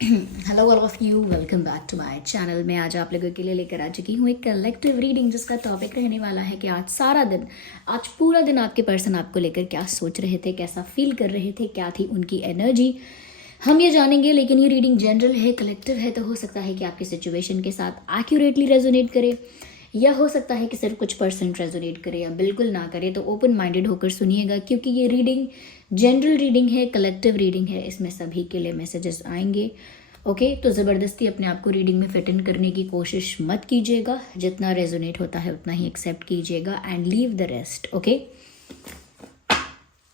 Hello all of you, welcome back to my channel. मैं आज आप लोगों के लिए लेकर आ चुकी हूँ एक कलेक्टिव रीडिंग, जिसका टॉपिक रहने वाला है कि आज पूरा दिन आपके पर्सन आपको लेकर क्या सोच रहे थे, कैसा फील कर रहे थे, क्या थी उनकी एनर्जी, हम ये जानेंगे। लेकिन ये रीडिंग जनरल है, कलेक्टिव है, तो हो सकता है कि आपकी सिचुएशन के साथ एक्यूरेटली रेजोनेट करे, या हो सकता है कि सिर्फ कुछ परसेंट रेजोनेट करे या बिल्कुल ना करे। तो ओपन माइंडेड होकर सुनिएगा, क्योंकि ये रीडिंग जनरल रीडिंग है, कलेक्टिव रीडिंग है, इसमें सभी के लिए मैसेजेस आएंगे। ओके, तो ज़बरदस्ती अपने आप को रीडिंग में फिट इन करने की कोशिश मत कीजिएगा। जितना रेजोनेट होता है उतना ही एक्सेप्ट कीजिएगा and leave the rest. Okay,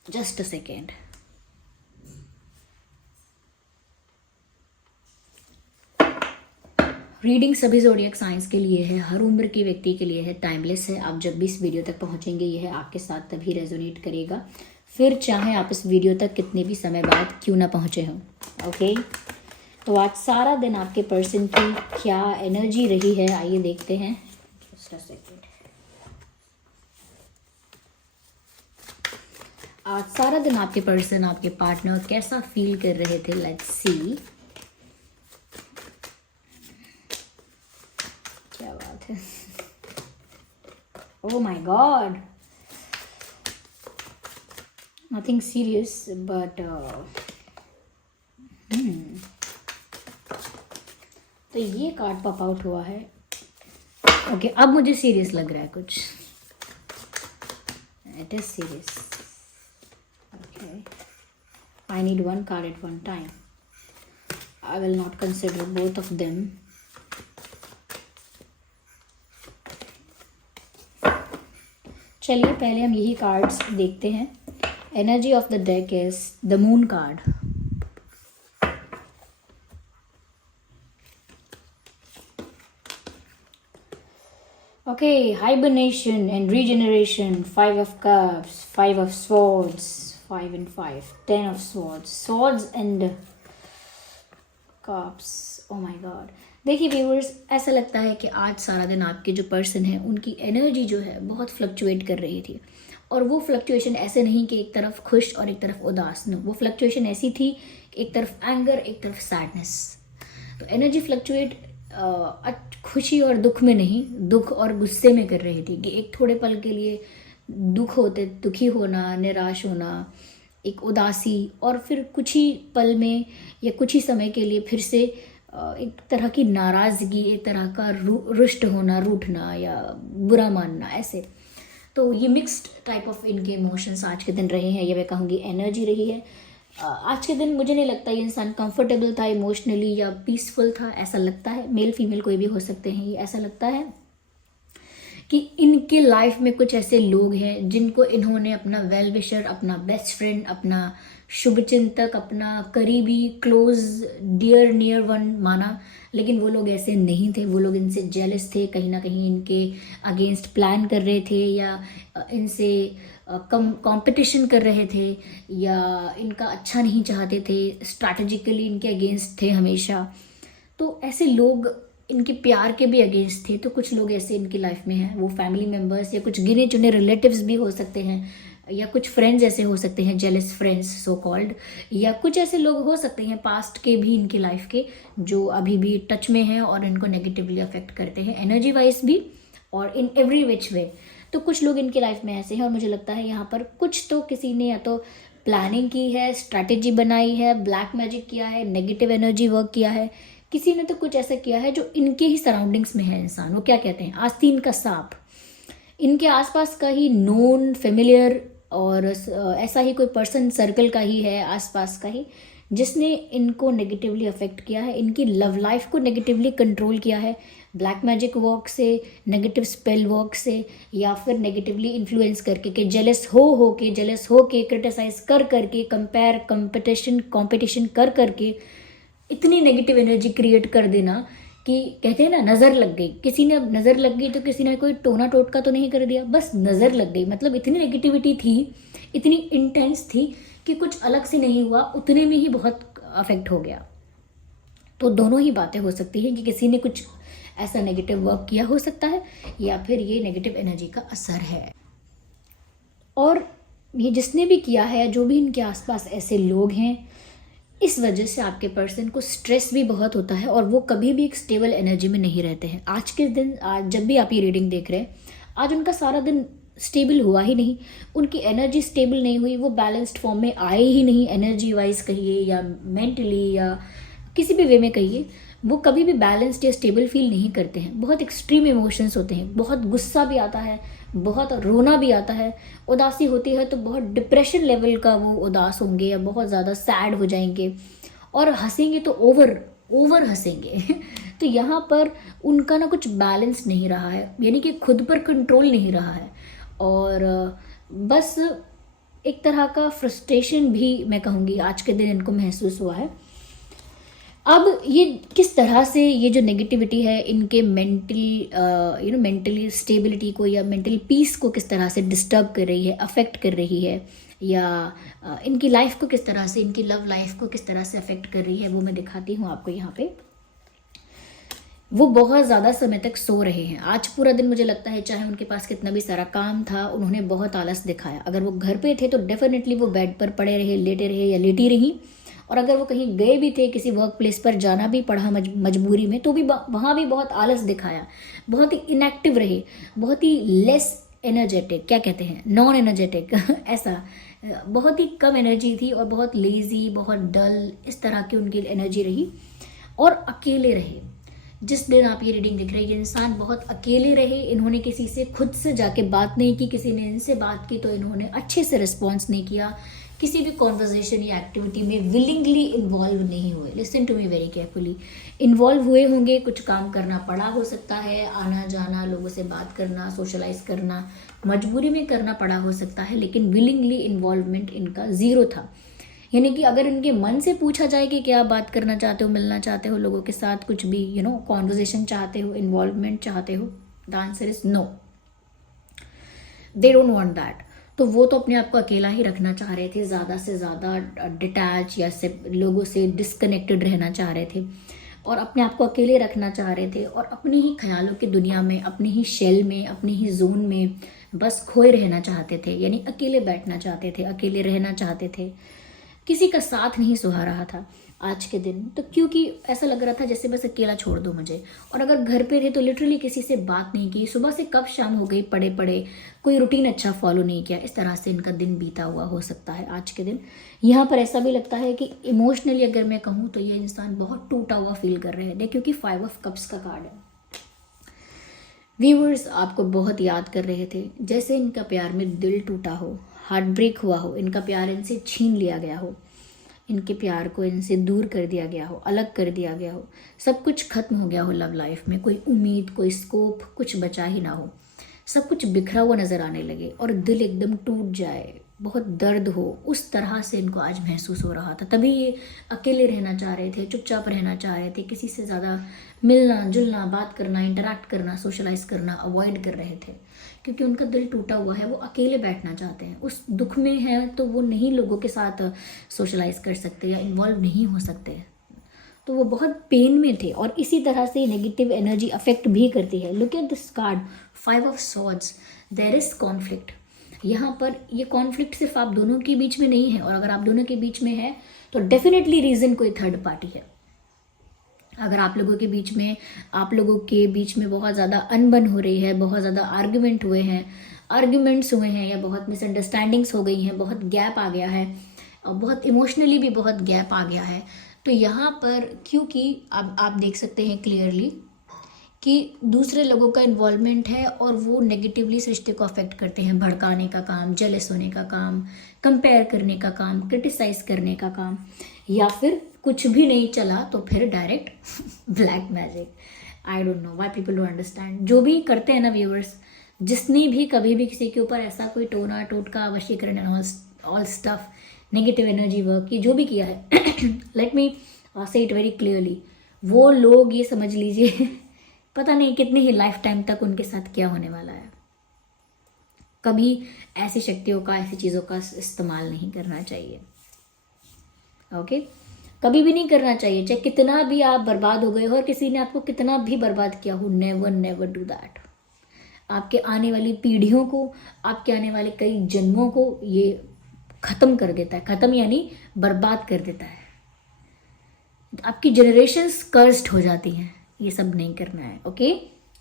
just a second. Reading सभी ज़ोडिएक साइंस के लिए है, हर उम्र के व्यक्ति के लिए है, टाइमलेस है। आप जब भी इस वीडियो तक पहुंचेंगे यह आपके साथ तभी रेजोनेट करेगा, फिर चाहे आप इस वीडियो तक कितने भी समय बाद क्यों ना पहुंचे हों। ओके, तो आज सारा दिन आपके पर्सन की क्या एनर्जी रही है, आइए देखते हैं। Just a second. आज सारा दिन आपके पर्सन, आपके पार्टनर कैसा फील कर रहे थे, लेट्स सी। क्या बात है, oh my God, nothing serious but तो ये कार्ड पॉप आउट हुआ है। ओके, अब मुझे सीरियस लग रहा है कुछ, it is serious. Okay, I need one card at one time, I will not consider both of them. चलिए पहले हम यही कार्ड्स देखते हैं। Energy of the deck is the moon card. Okay, hibernation and regeneration, 5 of cups, 5 of swords, 5 and 5, 10 of swords, swords and cups. Oh my god. देखिए viewers, ऐसा लगता है कि आज सारा दिन आपके जो पर्सन है उनकी एनर्जी जो है बहुत फ्लक्चुएट कर रही थी। और वो फ्लक्चुएशन ऐसे नहीं कि एक तरफ खुश और एक तरफ उदास, न, वो फ्लक्चुएशन ऐसी थी कि एक तरफ एंगर, एक तरफ सैडनेस। तो एनर्जी फ्लक्चुएट खुशी और दुख में नहीं, दुख और गुस्से में कर रही थी कि एक थोड़े पल के लिए दुखी होना, निराश होना, एक उदासी, और फिर कुछ ही पल में या कुछ ही समय के लिए फिर से एक तरह की नाराज़गी, एक तरह का रुष्ट होना, रूठना या बुरा मानना, ऐसे। तो ये मिक्स्ड टाइप ऑफ इनके इमोशंस आज के दिन रहे हैं, ये मैं कहूँगी एनर्जी रही है। आज के दिन मुझे नहीं लगता ये इंसान कंफर्टेबल था इमोशनली या पीसफुल था, ऐसा लगता है। मेल फीमेल कोई भी हो सकते हैं। ये ऐसा लगता है कि इनके लाइफ में कुछ ऐसे लोग हैं जिनको इन्होंने अपना वेल विशर, अपना बेस्ट फ्रेंड, अपना शुभचिंतक, अपना करीबी, क्लोज, डियर, नियर वन माना, लेकिन वो लोग ऐसे नहीं थे। वो लोग इनसे जेलस थे, कहीं ना कहीं इनके अगेंस्ट प्लान कर रहे थे, या इनसे कंपटीशन कर रहे थे, या इनका अच्छा नहीं चाहते थे, स्ट्रैटेजिकली इनके अगेंस्ट थे हमेशा। तो ऐसे लोग इनके प्यार के भी अगेंस्ट थे। तो कुछ लोग ऐसे इनकी लाइफ में हैं, वो फैमिली मेम्बर्स या कुछ गिने चुने रिलेटिव्स भी हो सकते हैं, या कुछ फ्रेंड्स ऐसे हो सकते हैं, जेलस फ्रेंड्स सो कॉल्ड, या कुछ ऐसे लोग हो सकते हैं पास्ट के भी इनके लाइफ के, जो अभी भी टच में हैं और इनको नेगेटिवली अफेक्ट करते हैं, एनर्जी वाइज भी और इन एवरी विच वे। तो कुछ लोग इनके लाइफ में ऐसे हैं, और मुझे लगता है यहाँ पर कुछ तो किसी ने या तो प्लानिंग की है, स्ट्रैटेजी बनाई है, ब्लैक मैजिक किया है, नेगेटिव एनर्जी वर्क किया है, किसी ने तो कुछ ऐसा किया है जो इनके ही सराउंडिंग्स में है इंसान। वो क्या कहते हैं, आस्तीन का सांप, इनके आसपास का ही नोन फेमिलियर, और ऐसा ही कोई पर्सन सर्कल का ही है, आसपास का ही, जिसने इनको नेगेटिवली अफेक्ट किया है, इनकी लव लाइफ को नेगेटिवली कंट्रोल किया है, ब्लैक मैजिक वर्क से, नेगेटिव स्पेल वर्क से, या फिर नेगेटिवली इन्फ्लुएंस करके, कि जेलस हो के क्रिटिसाइज कर करके, कंपेयर, कंपटीशन कर करके इतनी नेगेटिव एनर्जी क्रिएट कर देना कि कहते हैं ना, नज़र लग गई। किसी ने, अब नज़र लग गई तो किसी ने कोई टोना टोटका तो नहीं कर दिया, बस नज़र लग गई। मतलब इतनी नेगेटिविटी थी, इतनी इंटेंस थी कि कुछ अलग से नहीं हुआ, उतने में ही बहुत अफेक्ट हो गया। तो दोनों ही बातें हो सकती हैं कि किसी ने कुछ ऐसा नेगेटिव वर्क किया हो सकता है, या फिर ये नेगेटिव एनर्जी का असर है। और ये जिसने भी किया है, जो भी इनके आसपास ऐसे लोग हैं, इस वजह से आपके पर्सन को स्ट्रेस भी बहुत होता है और वो कभी भी एक स्टेबल एनर्जी में नहीं रहते हैं। आज के दिन, आज जब भी आप ये रीडिंग देख रहे हैं, आज उनका सारा दिन स्टेबल हुआ ही नहीं, उनकी एनर्जी स्टेबल नहीं हुई, वो बैलेंस्ड फॉर्म में आए ही नहीं, एनर्जी वाइज कहिए या मेंटली या किसी भी वे में कहिए, वो कभी भी बैलेंस्ड या स्टेबल फील नहीं करते हैं। बहुत एक्सट्रीम इमोशंस होते हैं, बहुत गुस्सा भी आता है, बहुत रोना भी आता है, उदासी होती है तो बहुत डिप्रेशन लेवल का वो उदास होंगे या बहुत ज़्यादा सैड हो जाएंगे, और हंसेंगे तो ओवर ओवर हंसेंगे तो यहाँ पर उनका ना कुछ बैलेंस नहीं रहा है, यानी कि खुद पर कंट्रोल नहीं रहा है, और बस एक तरह का फ्रस्ट्रेशन भी मैं कहूँगी आज के दिन इनको महसूस हुआ है। अब ये किस तरह से ये जो नेगेटिविटी है इनके मेंटली स्टेबिलिटी को या मेंटल पीस को किस तरह से डिस्टर्ब कर रही है, अफेक्ट कर रही है, या इनकी लाइफ को किस तरह से, इनकी लव लाइफ को किस तरह से अफेक्ट कर रही है, वो मैं दिखाती हूँ आपको यहाँ पे। वो बहुत ज़्यादा समय तक सो रहे हैं आज पूरा दिन। मुझे लगता है चाहे उनके पास कितना भी सारा काम था, उन्होंने बहुत आलस दिखाया। अगर वो घर पे थे तो डेफिनेटली वो बेड पर पड़े रहे, लेटे रहे या लेटी रही, और अगर वो कहीं गए भी थे, किसी वर्क प्लेस पर जाना भी पड़ा मजबूरी में, तो भी वहाँ भी बहुत आलस दिखाया, बहुत ही इनएक्टिव रहे, बहुत ही लेस एनर्जेटिक, क्या कहते हैं, नॉन एनर्जेटिक ऐसा बहुत ही कम एनर्जी थी और बहुत लेजी, बहुत डल, इस तरह की उनकी एनर्जी रही, और अकेले रहे। जिस दिन आप ये रीडिंग दिख रहे हैं, ये इंसान बहुत अकेले रहे। इन्होंने किसी से खुद से जाके बात नहीं की, किसी ने इनसे बात की तो इन्होंने अच्छे से रिस्पॉन्स नहीं किया, किसी भी कॉन्वर्जेशन या एक्टिविटी में विलिंगली इन्वॉल्व नहीं हुए। Listen to me very carefully. Involve हुए होंगे, कुछ काम करना पड़ा हो सकता है, आना जाना, लोगों से बात करना, सोशलाइज करना, मजबूरी में करना पड़ा हो सकता है, लेकिन विलिंगली इन्वॉल्वमेंट इनका ज़ीरो था। यानी कि अगर इनके मन से पूछा जाए कि क्या बात करना चाहते हो, मिलना चाहते हो लोगों के साथ, कुछ भी कॉन्वर्जेशन चाहते हो, इन्वॉल्वमेंट चाहते हो, the answer is no, they don't want that. तो वो तो अपने आप को अकेला ही रखना चाह रहे थे, ज़्यादा से ज़्यादा डिटैच या से लोगों से डिस्कनेक्टेड रहना चाह रहे थे, और अपने आप को अकेले रखना चाह रहे थे, और अपने ही ख्यालों की दुनिया में, अपने ही शेल में, अपने ही जोन में बस खोए रहना चाहते थे। यानी अकेले बैठना चाहते थे, अकेले रहना चाहते थे, किसी का साथ नहीं सुहा रहा था आज के दिन। तो क्योंकि ऐसा लग रहा था जैसे बस अकेला छोड़ दो मुझे, और अगर घर पे थे तो लिटरली किसी से बात नहीं की, सुबह से कब शाम हो गई पड़े पड़े, कोई रूटीन अच्छा फॉलो नहीं किया, इस तरह से इनका दिन बीता हुआ हो सकता है आज के दिन। यहाँ पर ऐसा भी लगता है कि इमोशनली अगर मैं कहूँ तो ये इंसान बहुत टूटा हुआ फील कर रहे हैं, क्योंकि 5 ऑफ कप्स का कार्ड है। व्यूअर्स आपको बहुत याद कर रहे थे, जैसे इनका प्यार में दिल टूटा हो, हार्ट ब्रेक हुआ हो, इनका प्यार इनसे छीन लिया गया हो, इनके प्यार को इनसे दूर कर दिया गया हो, अलग कर दिया गया हो, सब कुछ खत्म हो गया हो लव लाइफ में, कोई उम्मीद, कोई स्कोप, कुछ बचा ही ना हो, सब कुछ बिखरा हुआ नज़र आने लगे और दिल एकदम टूट जाए, बहुत दर्द हो, उस तरह से इनको आज महसूस हो रहा था। तभी ये अकेले रहना चाह रहे थे, चुपचाप रहना चाह रहे थे, किसी से ज़्यादा मिलना जुलना, बात करना, इंटरैक्ट करना, सोशलाइज करना अवॉइड कर रहे थे, क्योंकि उनका दिल टूटा हुआ है, वो अकेले बैठना चाहते हैं, उस दुख में है तो वो नहीं लोगों के साथ सोशलाइज कर सकते या इन्वॉल्व नहीं हो सकते, तो वो बहुत पेन में थे। और इसी तरह से नेगेटिव एनर्जी अफेक्ट भी करती है। Look at this card, 5 of swords, there is conflict. यहाँ पर ये कॉन्फ्लिक्ट सिर्फ आप दोनों के बीच में नहीं है, और अगर आप दोनों के बीच में है तो डेफिनेटली रीज़न कोई थर्ड पार्टी है। अगर आप लोगों के बीच में बहुत ज़्यादा अनबन हो रही है, बहुत ज़्यादा आर्ग्यूमेंट्स हुए हैं या बहुत मिसअंडरस्टैंडिंग्स हो गई हैं, बहुत गैप आ गया है, और बहुत इमोशनली भी बहुत गैप आ गया है, तो यहाँ पर क्योंकि अब आप देख सकते हैं क्लियरली कि दूसरे लोगों का इन्वॉल्वमेंट है और वो नेगेटिवली इस रिश्ते को अफेक्ट करते हैं। भड़काने का काम, जेलस होने का काम, कंपेयर करने का काम, क्रिटिसाइज करने का काम, या फिर कुछ भी नहीं चला तो फिर direct black magic. I don't know why people don't understand. जो भी करते हैं ना व्यूअर्स, जिसने भी कभी भी किसी के ऊपर ऐसा कोई टोना टोटका, वशीकरण and all stuff, negative energy work, ये जो भी किया है लेट मी से इट वेरी क्लियरली, वो लोग ये समझ लीजिए पता नहीं कितने ही लाइफ टाइम तक उनके साथ क्या होने वाला है। कभी ऐसी शक्तियों का, ऐसी चीज़ों का इस्तेमाल नहीं करना चाहिए, ओके? कभी भी नहीं करना चाहिए, चाहे कितना भी आप बर्बाद हो गए हो और किसी ने आपको कितना भी बर्बाद किया हो, नेवर डू दैट। आपके आने वाली पीढ़ियों को, आपके आने वाले कई जन्मों को ये ख़त्म कर देता है। ख़त्म यानी बर्बाद कर देता है। आपकी जनरेशन्स कर्स्ड हो जाती हैं। ये सब नहीं करना है, ओके,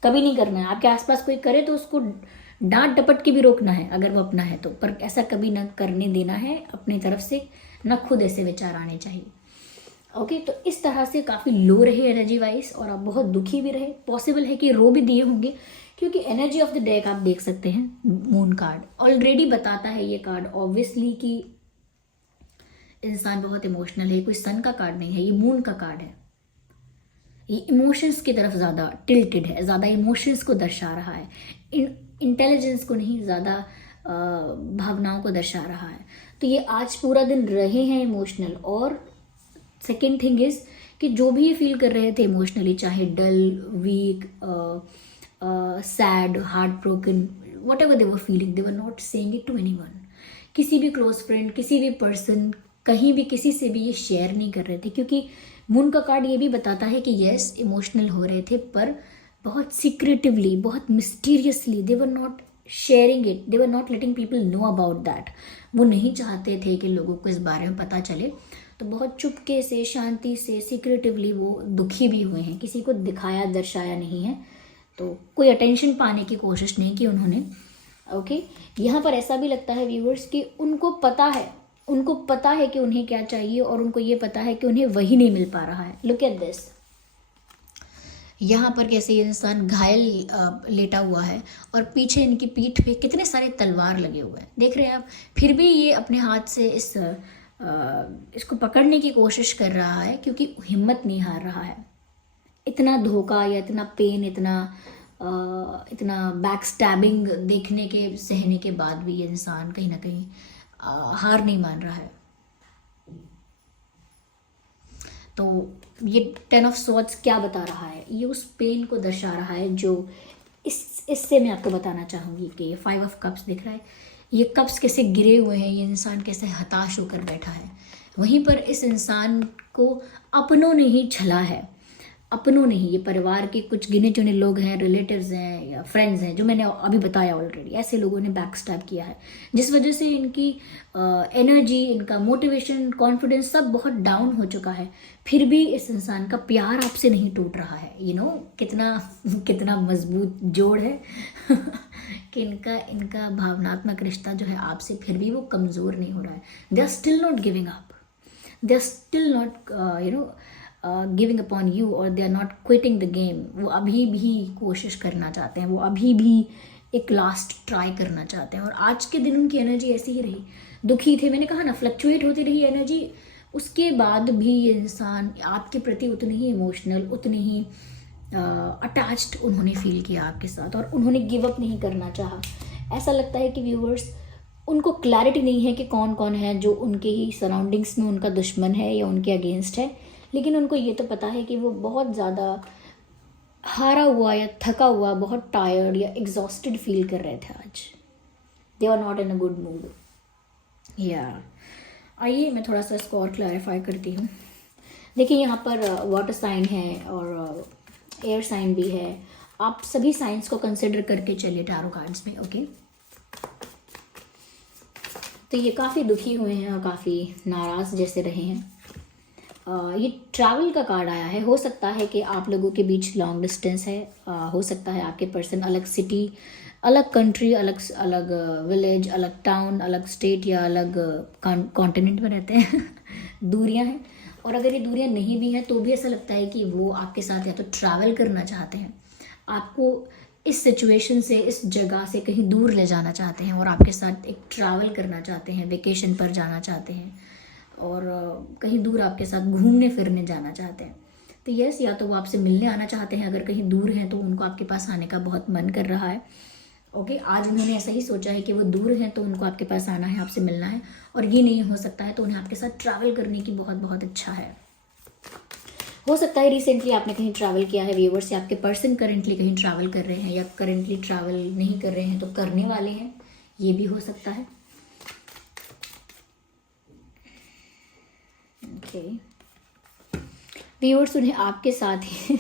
कभी नहीं करना है। आपके आसपास कोई करे तो उसको डांट डपट के भी रोकना है अगर वो अपना है तो, पर ऐसा कभी ना करने देना है अपनी तरफ से, ना खुद ऐसे विचार आने चाहिए, ओके। तो इस तरह से काफ़ी लो रहे एनर्जी वाइज और आप बहुत दुखी भी रहे, पॉसिबल है कि रो भी दिए होंगे, क्योंकि एनर्जी ऑफ द डेक आप देख सकते हैं मून कार्ड ऑलरेडी बताता है ये कार्ड ऑब्वियसली कि इंसान बहुत इमोशनल है। कोई सन का कार्ड नहीं है, ये मून का कार्ड है। ये इमोशंस की तरफ ज़्यादा टिल्टेड है, ज़्यादा इमोशंस को दर्शा रहा है, इंटेलिजेंस को नहीं, ज़्यादा भावनाओं को दर्शा रहा है। तो ये आज पूरा दिन रहे हैं इमोशनल। और सेकेंड थिंग इज़ कि जो भी ये फील कर रहे थे इमोशनली, चाहे dull, weak, sad, heart broken, whatever they were feeling, they were not saying it to anyone. किसी भी क्लोज फ्रेंड, किसी भी पर्सन, कहीं भी किसी से भी ये शेयर नहीं कर रहे थे, क्योंकि मून का कार्ड ये भी बताता है कि यस इमोशनल हो रहे थे, पर बहुत सीक्रेटिवली, बहुत mysteriously, they were not sharing it, they were not letting people know about that. वो नहीं चाहते थे कि लोगों को इस बारे में पता चले, तो बहुत चुपके से, शांति से, सीक्रेटिवली वो दुखी भी हुए हैं, किसी को दिखाया दर्शाया नहीं है, तो कोई अटेंशन पाने की कोशिश नहीं की उन्होंने, ओके। यहाँ पर ऐसा भी लगता है व्यूअर्स कि उनको पता है कि उन्हें क्या चाहिए, और उनको ये पता है कि उन्हें वही नहीं मिल पा रहा है। लुक एट दिस, यहाँ पर कैसे ये इंसान घायल लेटा हुआ है और पीछे इनकी पीठ पे कितने सारे तलवार लगे हुए हैं, देख रहे हैं आप। फिर भी ये अपने हाथ से इसको पकड़ने की कोशिश कर रहा है, क्योंकि हिम्मत नहीं हार रहा है। इतना धोखा या इतना पेन, इतना बैक स्टैबिंग देखने के, सहने के बाद भी ये इंसान कहीं ना कहीं हार नहीं मान रहा है। तो ये 10 ऑफ स्वॉर्ड्स क्या बता रहा है? ये उस पेन को दर्शा रहा है जो इससे मैं आपको बताना चाहूँगी कि ये 5 ऑफ कप्स दिख रहा है, ये कप्स कैसे गिरे हुए हैं, ये इंसान कैसे हताश होकर बैठा है। वहीं पर इस इंसान को अपनों ने ही छला है, अपनों नहीं, ये परिवार के कुछ गिने चुने लोग हैं, रिलेटिव्स हैं या फ्रेंड्स हैं, जो मैंने अभी बताया ऑलरेडी, ऐसे लोगों ने बैक स्टैब किया है, जिस वजह से इनकी एनर्जी, इनका मोटिवेशन, कॉन्फिडेंस सब बहुत डाउन हो चुका है। फिर भी इस इंसान का प्यार आपसे नहीं टूट रहा है। कितना मजबूत जोड़ है कि इनका भावनात्मक रिश्ता जो है आपसे फिर भी वो कमज़ोर नहीं हो रहा है। They are still not giving up, they are still not giving upon you, और they are not quitting the game. वो अभी भी कोशिश करना चाहते हैं, वो अभी भी एक लास्ट ट्राई करना चाहते हैं। और आज के दिन उनकी एनर्जी ऐसी ही रही, दुखी थे, मैंने कहा ना, फ्लक्चुएट होती रही एनर्जी। उसके बाद भी ये इंसान आपके प्रति उतने ही इमोशनल, उतने ही अटैच्ड उन्होंने फील किया आपके साथ, और उन्होंने गिव अप नहीं करना चाहा। ऐसा लगता है कि व्यूअर्स, उनको क्लैरिटी नहीं है कि कौन कौन है जो उनके ही सराउंडिंग्स में उनका दुश्मन है या उनके अगेंस्ट है, लेकिन उनको ये तो पता है कि वो बहुत ज़्यादा हारा हुआ या थका हुआ, बहुत टायर्ड या एग्जॉस्टेड फील कर रहे थे आज। They are not in a good mood. आइए मैं थोड़ा सा इसको और क्लैरिफाई करती हूँ। देखिए यहाँ पर वाटर साइन है और एयर साइन भी है। आप सभी साइंस को कंसिडर करके चलिए टैरो कार्ड्स में, ओके। तो ये काफ़ी दुखी हुए हैं और काफ़ी नाराज़ जैसे रहे हैं। ये ट्रैवल का कार्ड आया है। हो सकता है कि आप लोगों के बीच लॉन्ग डिस्टेंस है, हो सकता है आपके पर्सन अलग सिटी, अलग कंट्री, अलग विलेज, अलग टाउन, अलग स्टेट या अलग कॉन्टिनेंट में रहते हैं दूरियां हैं। और अगर ये दूरियां नहीं भी हैं तो भी ऐसा लगता है कि वो आपके साथ या तो ट्रैवल करना चाहते हैं, आपको इस सिचुएशन से, इस जगह से कहीं दूर ले जाना चाहते हैं और आपके साथ एक ट्रैवल करना चाहते हैं, वेकेशन पर जाना चाहते हैं और कहीं दूर आपके साथ घूमने फिरने जाना चाहते हैं। तो यस, या तो वो आपसे मिलने आना चाहते हैं, अगर कहीं दूर हैं तो उनको आपके पास आने का बहुत मन कर रहा है, ओके। आज उन्होंने ऐसा ही सोचा है कि वो दूर हैं तो उनको आपके पास आना है, आपसे मिलना है, और ये नहीं हो सकता है तो उन्हें आपके साथ ट्रैवल करने की बहुत बहुत इच्छा है। हो सकता है रिसेंटली आपने कहीं ट्रैवल किया है व्यूअर्स, या आपके पर्सन करेंटली कहीं ट्रैवल कर रहे हैं या करेंटली ट्रैवल नहीं कर रहे हैं तो करने वाले हैं, ये भी हो सकता है, ओके। व्यूअर्स, उन्हें आपके साथ ही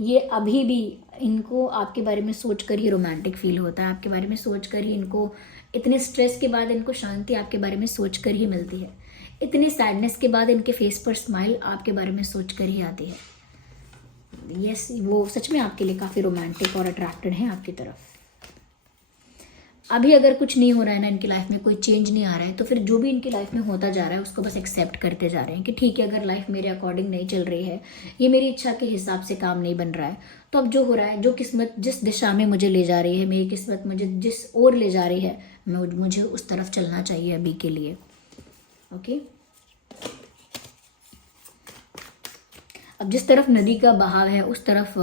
ये अभी भी, इनको आपके बारे में सोचकर ही रोमांटिक फील होता है, आपके बारे में सोचकर ही इनको, इतने स्ट्रेस के बाद इनको शांति आपके बारे में सोचकर ही मिलती है। इतने सैडनेस के बाद इनके फेस पर स्माइल आपके बारे में सोच कर ही आती है। यस, वो सच में आपके लिए काफ़ी रोमांटिक और अट्रैक्टेड हैं आपकी तरफ। अभी अगर कुछ नहीं हो रहा है ना इनकी लाइफ में, कोई चेंज नहीं आ रहा है, तो फिर जो भी इनकी लाइफ में होता जा रहा है उसको बस एक्सेप्ट करते जा रहे हैं कि ठीक है, अगर लाइफ मेरे अकॉर्डिंग नहीं चल रही है, ये मेरी इच्छा के हिसाब से काम नहीं बन रहा है, तो अब जो हो रहा है, जो किस्मत जिस दिशा में मुझे ले जा रही है, मेरी किस्मत मुझे जिस ओर ले जा रही है, मुझे उस तरफ चलना चाहिए अभी के लिए। ओके, अब जिस तरफ नदी का बहाव है उस तरफ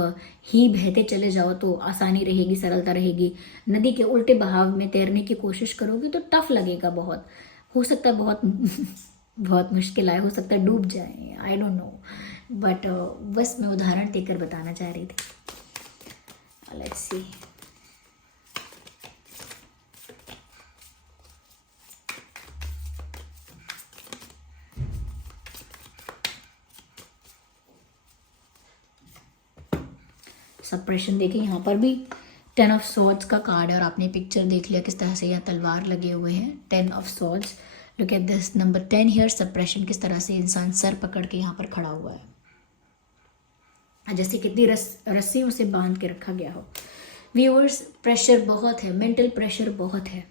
ही बहते चले जाओ तो आसानी रहेगी, सरलता रहेगी। नदी के उल्टे बहाव में तैरने की कोशिश करोगे तो टफ लगेगा बहुत, हो सकता है बहुत बहुत मुश्किल आए, हो सकता है डूब जाए, आई डोंट नो, बट बस मैं उदाहरण देकर बताना चाह रही थी। Let's see. सप्रेशन देखिए, यहाँ पर भी 10 ऑफ सॉर्ड्स का कार्ड है और आपने पिक्चर देख लिया किस तरह से यहाँ तलवार लगे हुए हैं। 10 of swords, look at this number 10 here. Suppression, किस तरह से इंसान सर पकड़ के यहाँ पर खड़ा हुआ है, जैसे कितनी रस्सियों से बांध के रखा गया हो। व्यूअर्स, प्रेशर बहुत है, मेंटल प्रेशर बहुत है।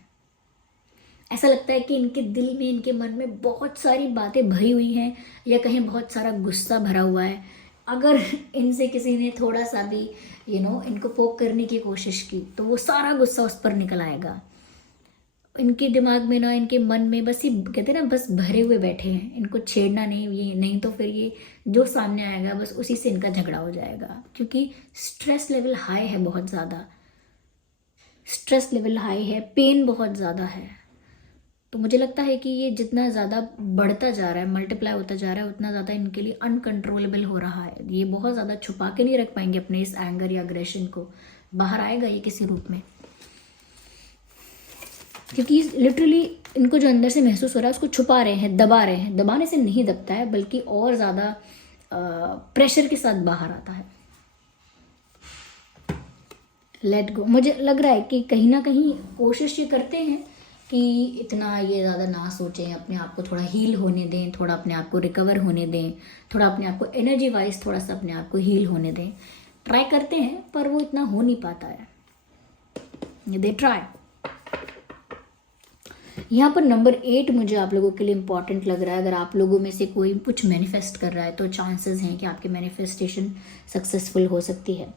ऐसा लगता है कि इनके दिल में, इनके मन में बहुत सारी बातें भरी हुई हैं, या कहीं बहुत सारा गुस्सा भरा हुआ है। अगर इनसे किसी ने थोड़ा सा भी इनको पोक करने की कोशिश की तो वो सारा गुस्सा उस पर निकल आएगा। इनके दिमाग में ना, इनके मन में बस ये कहते हैं ना, बस भरे हुए बैठे हैं, इनको छेड़ना नहीं, ये नहीं तो फिर ये जो सामने आएगा बस उसी से इनका झगड़ा हो जाएगा, क्योंकि स्ट्रेस लेवल हाई है, बहुत ज़्यादा स्ट्रेस लेवल हाई है, पेन बहुत ज़्यादा है। तो मुझे लगता है कि ये जितना ज़्यादा बढ़ता जा रहा है, मल्टीप्लाई होता जा रहा है, उतना ज़्यादा इनके लिए अनकंट्रोलेबल हो रहा है। ये बहुत ज़्यादा छुपा के नहीं रख पाएंगे अपने इस एंगर या अग्रेशन को, बाहर आएगा ये किसी रूप में, क्योंकि लिटरली इनको जो अंदर से महसूस हो रहा है उसको छुपा रहे हैं, दबा रहे हैं। दबाने से नहीं दबता है, बल्कि और ज़्यादा प्रेशर के साथ बाहर आता है। लेट गो, मुझे लग रहा है कि कहीं ना कहीं कोशिश ये करते हैं कि इतना ये ज़्यादा ना सोचें, अपने आप को थोड़ा हील होने दें, थोड़ा अपने आप को रिकवर होने दें, थोड़ा अपने आप को एनर्जी वाइज थोड़ा सा अपने आप को हील होने दें। ट्राई करते हैं पर वो इतना हो नहीं पाता है। They try. यहाँ पर नंबर 8 मुझे आप लोगों के लिए इम्पॉर्टेंट लग रहा है। अगर आप लोगों में से कोई कुछ मैनिफेस्ट कर रहा है तो चांसेस हैं कि आपकी मैनिफेस्टेशन सक्सेसफुल हो सकती है।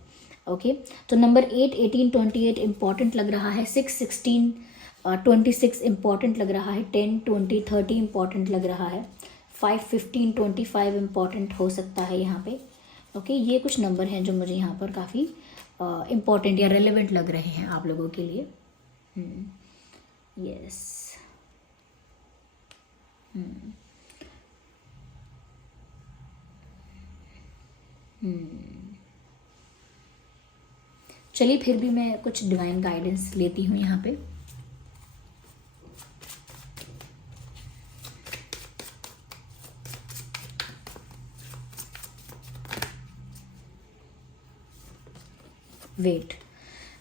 ओके, तो नंबर 8, 18, 28 इम्पॉर्टेंट लग रहा है। 6, 16, 26 इम्पॉर्टेंट लग रहा है। 10, 20, 30 इम्पॉर्टेंट लग रहा है। 5, 15, 25 इम्पॉर्टेंट हो सकता है यहाँ पे। ओके, ये कुछ नंबर हैं जो मुझे यहाँ पर काफ़ी इम्पॉर्टेंट या रेलेवेंट लग रहे हैं आप लोगों के लिए। यस। चलिए फिर भी मैं कुछ डिवाइन गाइडेंस लेती हूँ यहाँ पे। वेट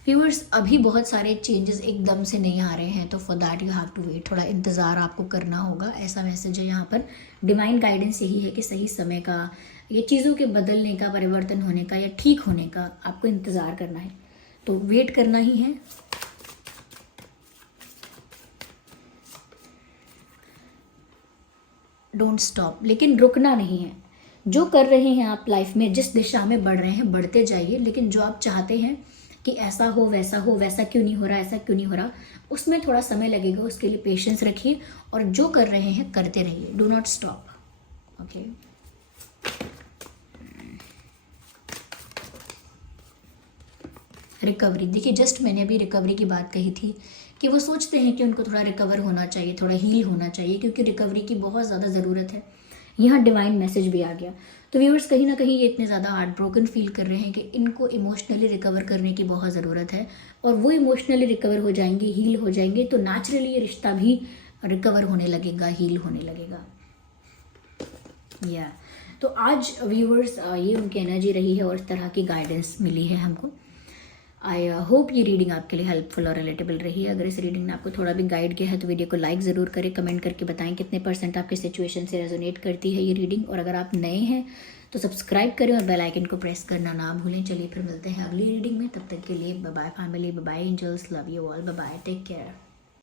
व्यूअर्स, अभी बहुत सारे चेंजेस एकदम से नहीं आ रहे हैं, तो for that you have to wait. थोड़ा इंतज़ार आपको करना होगा। ऐसा मैसेज है यहाँ पर। डिवाइन गाइडेंस यही है कि सही समय का, ये चीज़ों के बदलने का, परिवर्तन होने का या ठीक होने का आपको इंतज़ार करना है, तो वेट करना ही है। डोंट स्टॉप, लेकिन रुकना नहीं है। जो कर रहे हैं आप लाइफ में, जिस दिशा में बढ़ रहे हैं बढ़ते जाइए, लेकिन जो आप चाहते हैं कि ऐसा हो, वैसा क्यों नहीं हो रहा, ऐसा क्यों नहीं हो रहा, उसमें थोड़ा समय लगेगा। उसके लिए पेशेंस रखिए और जो कर रहे हैं करते रहिए। Do not stop. Okay, recovery देखिए, जस्ट मैंने अभी रिकवरी की बात कही थी कि वो सोचते हैं कि उनको थोड़ा रिकवर होना चाहिए, थोड़ा हील होना चाहिए, क्योंकि रिकवरी की बहुत ज़्यादा ज़रूरत है। यहाँ डिवाइन मैसेज भी आ गया। तो व्यूअर्स, कहीं ना कहीं ये इतने ज़्यादा हार्ट ब्रोकन फील कर रहे हैं कि इनको इमोशनली रिकवर करने की बहुत ज़रूरत है, और वो इमोशनली रिकवर हो जाएंगे, हील हो जाएंगे, तो नेचुरली ये रिश्ता भी रिकवर होने लगेगा, हील होने लगेगा। या तो आज व्यूअर्स ये उनकी एनर्जी रही है और इस तरह की गाइडेंस मिली है हमको। आई होप ये रीडिंग आपके लिए हेल्पफुल और रिलेटेबल रही है। अगर इस रीडिंग ने आपको थोड़ा भी गाइड किया है तो वीडियो को लाइक ज़रूर करें, कमेंट करके बताएं कितने % आपकी सिचुएशन से रेजोनेट करती है ये रीडिंग। और अगर आप नए हैं तो सब्सक्राइब करें और बेल आइकन को प्रेस करना ना भूलें। चलिए फिर मिलते हैं अगली रीडिंग में, तब तक के लिए bye bye family, bye bye angels, love you all, bye bye, take care.